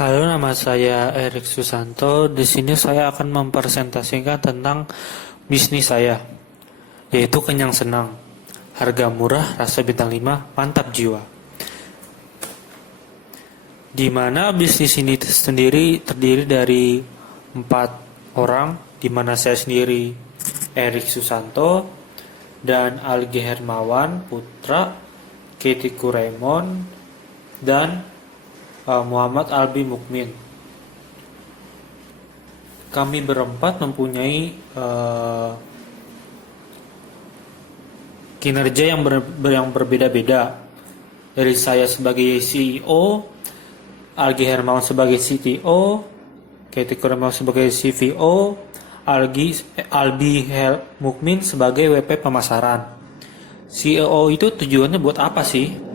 Halo, nama saya Erik Susanto. Di sini saya akan mempresentasikan tentang bisnis saya, yaitu Kenyang Senang. Harga murah, rasa bintang 5, mantap jiwa. Di mana bisnis ini sendiri terdiri dari 4 orang, di mana saya sendiri Erik Susanto dan Algi Hermawan Putra, Keti Kuremon, dan Muhammad Albi Mukmin. Kami berempat mempunyai kinerja yang berbeda-beda. Dari saya sebagai CEO, Algi Hermawan sebagai CTO, Keti Kuremon sebagai CVO, Albi Mukmin sebagai WP pemasaran. CEO itu tujuannya buat apa sih?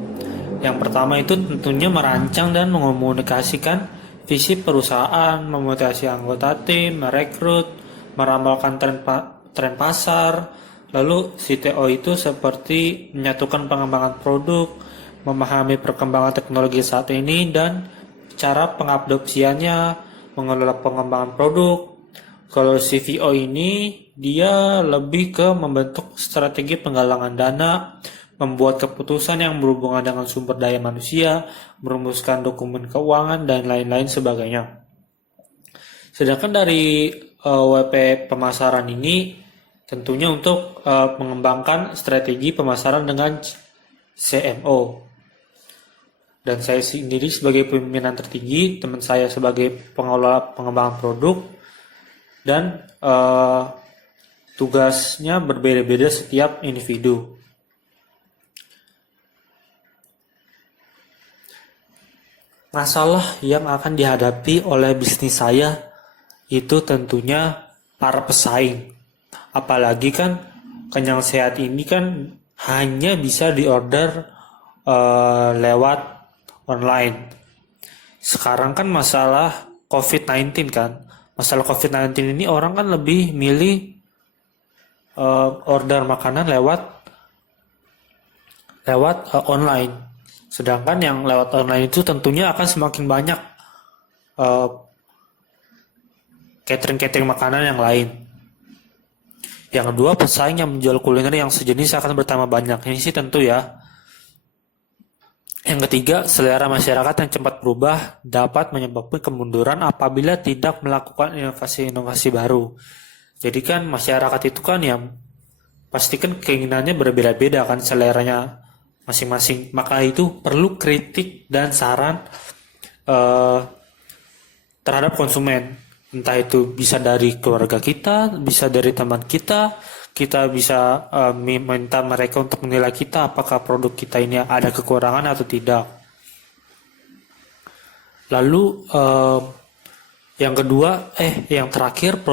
Yang pertama itu tentunya merancang dan mengomunikasikan visi perusahaan, memotivasi anggota tim, merekrut, meramalkan tren pasar. Lalu CTO itu seperti menyatukan pengembangan produk, memahami perkembangan teknologi saat ini dan cara pengadopsiannya, mengelola pengembangan produk. Kalau CVO ini dia lebih ke membentuk strategi penggalangan dana, membuat keputusan yang berhubungan dengan sumber daya manusia, merumuskan dokumen keuangan, dan lain-lain sebagainya. Sedangkan dari WP pemasaran ini tentunya untuk mengembangkan strategi pemasaran dengan CMO. Dan saya sendiri sebagai pimpinan tertinggi, teman saya sebagai pengelola pengembangan produk, dan tugasnya berbeda-beda setiap individu. Masalah yang akan dihadapi oleh bisnis saya itu tentunya para pesaing. Apalagi kan Kenyang Sehat ini kan hanya bisa diorder lewat online. Sekarang kan masalah COVID-19 kan. Masalah COVID-19 ini orang kan lebih milih order makanan lewat online. Sedangkan yang lewat online itu tentunya akan semakin banyak catering-catering makanan yang lain. Yang kedua, pesaing yang menjual kuliner yang sejenis akan bertambah banyak. Ini sih tentu ya. Yang ketiga, selera masyarakat yang cepat berubah dapat menyebabkan kemunduran apabila tidak melakukan inovasi-inovasi baru. Jadi kan masyarakat itu kan yang pasti kan keinginannya berbeda-beda kan seleranya masing-masing. Maka itu perlu kritik dan saran terhadap konsumen. Entah itu bisa dari keluarga kita, bisa dari teman kita bisa minta mereka untuk menilai kita apakah produk kita ini ada kekurangan atau tidak. Lalu yang terakhir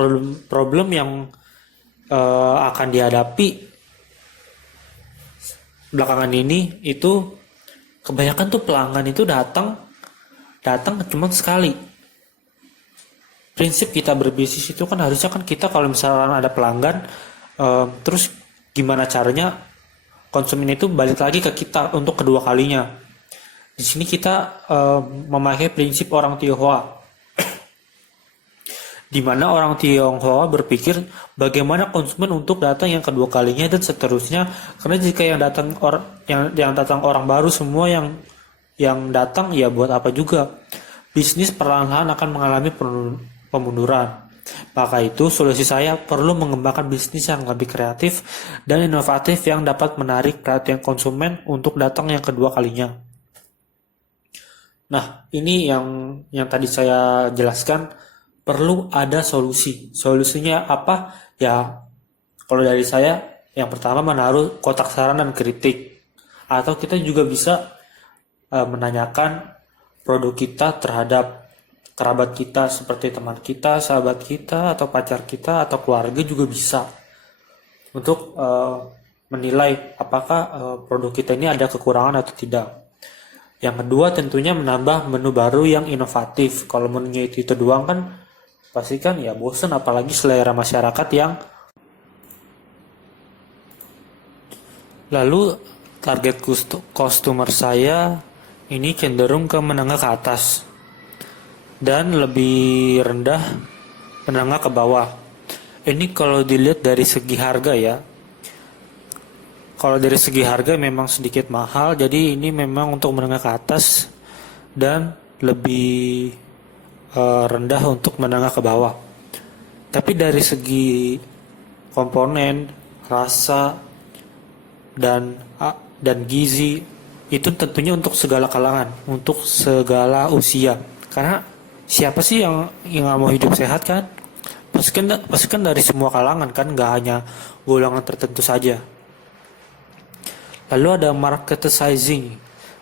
problem yang akan dihadapi belakangan ini itu kebanyakan tuh pelanggan itu datang cuma sekali. Prinsip kita berbisnis itu kan harusnya kan kita kalau misalkan ada pelanggan terus gimana caranya konsumen itu balik lagi ke kita untuk kedua kalinya. Di sini kita memakai prinsip orang Tionghoa, di mana orang Tionghoa berpikir bagaimana konsumen untuk datang yang kedua kalinya dan seterusnya. Karena jika yang datang orang baru semua yang datang ya buat apa juga. Bisnis perlahan-lahan akan mengalami pemunduran. Maka itu solusi saya perlu mengembangkan bisnis yang lebih kreatif dan inovatif yang dapat menarik perhatian konsumen untuk datang yang kedua kalinya. Nah, ini yang tadi saya jelaskan, perlu ada solusi. Solusinya apa? Ya, kalau dari saya yang pertama menaruh kotak saran dan kritik. Atau kita juga bisa menanyakan produk kita terhadap kerabat kita seperti teman kita, sahabat kita, atau pacar kita, atau keluarga juga bisa untuk menilai apakah produk kita ini ada kekurangan atau tidak. Yang kedua tentunya menambah menu baru yang inovatif. Kalau menunya itu doang kan pasti kan ya bosan, apalagi selera masyarakat yang lalu target customer saya ini cenderung ke menengah ke atas. dan lebih rendah menengah ke bawah. Ini kalau dilihat dari segi harga ya. Kalau dari segi harga memang sedikit mahal, jadi ini memang untuk menengah ke atas dan lebih rendah untuk menengah ke bawah. Tapi dari segi komponen, rasa, dan gizi itu tentunya untuk segala kalangan, untuk segala usia. Karena siapa sih yang nggak mau hidup sehat kan? Pastikan dari semua kalangan kan, nggak hanya golongan tertentu saja. Lalu ada market sizing.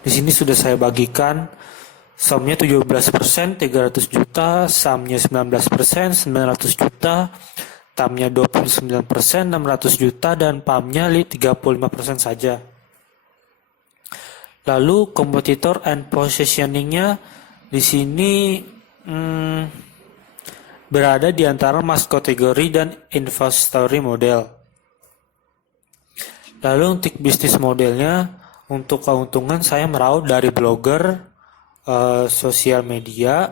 Di sini sudah saya bagikan. Saham-nya 17%, 300 juta, sahamnya 19%, 900 juta, TAM-nya 29%, 600 juta, dan PAM-nya 35% saja. Lalu kompetitor and positioning-nya di sini berada di antara mass kategori dan inventory model. Lalu untuk bisnis modelnya, untuk keuntungan saya meraup dari blogger, sosial media,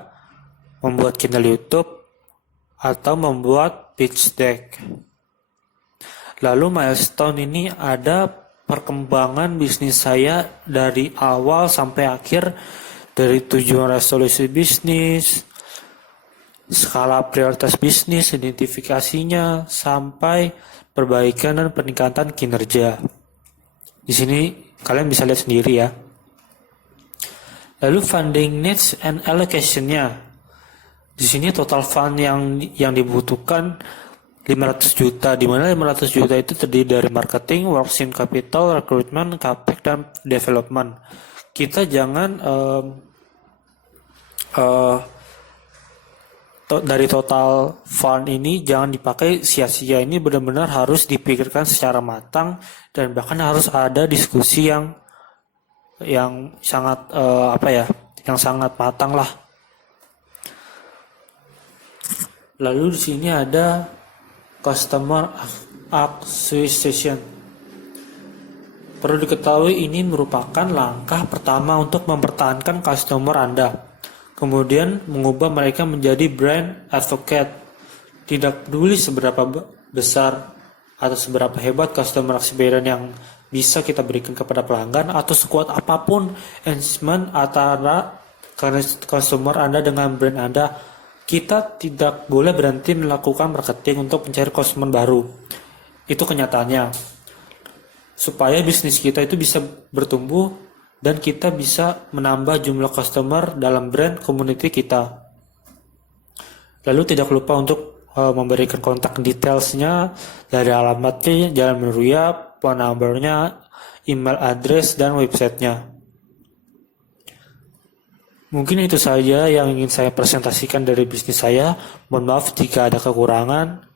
membuat channel YouTube, atau membuat pitch deck. Lalu milestone ini ada perkembangan bisnis saya dari awal sampai akhir, dari tujuan resolusi bisnis, skala prioritas bisnis, identifikasinya, sampai perbaikan dan peningkatan kinerja. Di sini kalian bisa lihat sendiri ya. Lalu funding needs and allocation-nya. Di sini total fund yang dibutuhkan 500 juta, di mana 500 juta itu terdiri dari marketing, working capital, recruitment, capex, dan development. Kita jangan dari total fund ini jangan dipakai sia-sia. Ini benar-benar harus dipikirkan secara matang dan bahkan harus ada diskusi yang sangat yang sangat matang lah. Lalu di sini ada customer acquisition. Perlu diketahui ini merupakan langkah pertama untuk mempertahankan customer Anda. Kemudian mengubah mereka menjadi brand advocate. Tidak peduli seberapa besar atau seberapa hebat customer experience yang bisa kita berikan kepada pelanggan, atau sekuat apapun engagement antara customer Anda dengan brand Anda, kita tidak boleh berhenti melakukan marketing untuk mencari customer baru. Itu kenyataannya. Supaya bisnis kita itu bisa bertumbuh dan kita bisa menambah jumlah customer dalam brand community kita. Lalu tidak lupa untuk memberikan kontak detailsnya, dari alamatnya, Jalan Meruya, phone numbernya, email address, dan websitenya. Mungkin itu saja yang ingin saya presentasikan dari bisnis saya. Mohon maaf jika ada kekurangan.